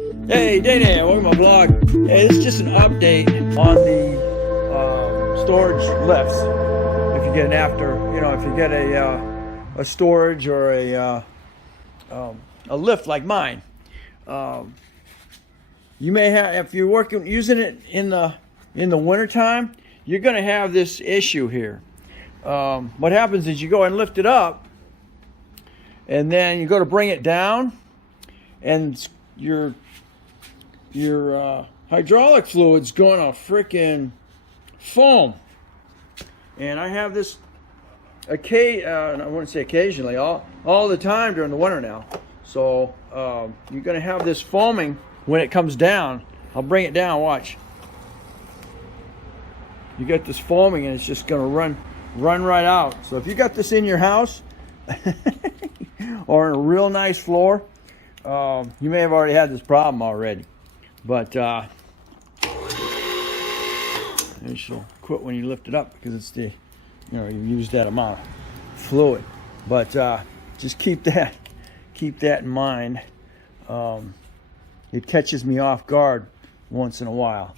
Hey, Day, welcome to my vlog. Hey, this is just an update on the storage lifts. If you get an if you get a storage or a lift like mine, you may have, if you're using it in the winter time, you're going to have this issue here. What happens is you go and lift it up, and then you go to bring it down, and your hydraulic fluid's going to frickin' foam. And I have this I wouldn't say occasionally, all the time during the winter now. So you're going to have this foaming when it comes down. I'll bring it down, watch. You get this foaming and it's just going to run right out. So if you got this in your house or in a real nice floor, you may have already had this problem already. But and she'll quit when you lift it up because it's the, you use that amount of fluid. But just keep that in mind. It catches me off guard once in a while.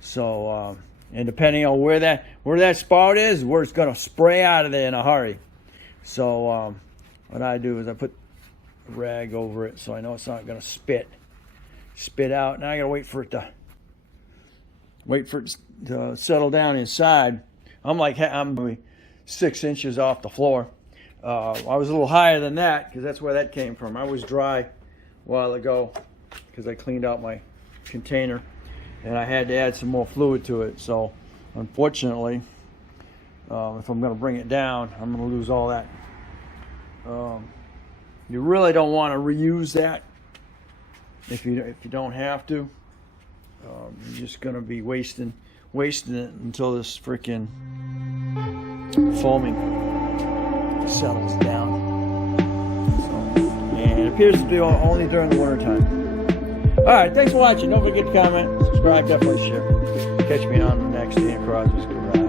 So and depending on where that spout is, where it's going to spray out of there in a hurry. So what I do is I put a rag over it so I know it's not going to spit out. Now I got to wait for it to settle down inside. I'm 6 inches off the floor. I was a little higher than that because that's where that came from. I was dry a while ago because I cleaned out my container and I had to add some more fluid to it. So unfortunately, if I'm going to bring it down, I'm going to lose all that. You really don't want to reuse that if you don't have to. You're just going to be wasting it until this freaking foaming settles down. And it appears to be only during the winter time. Alright, thanks for watching. Don't forget to comment, subscribe, definitely share. Catch me on the next day in Crosby's Garage.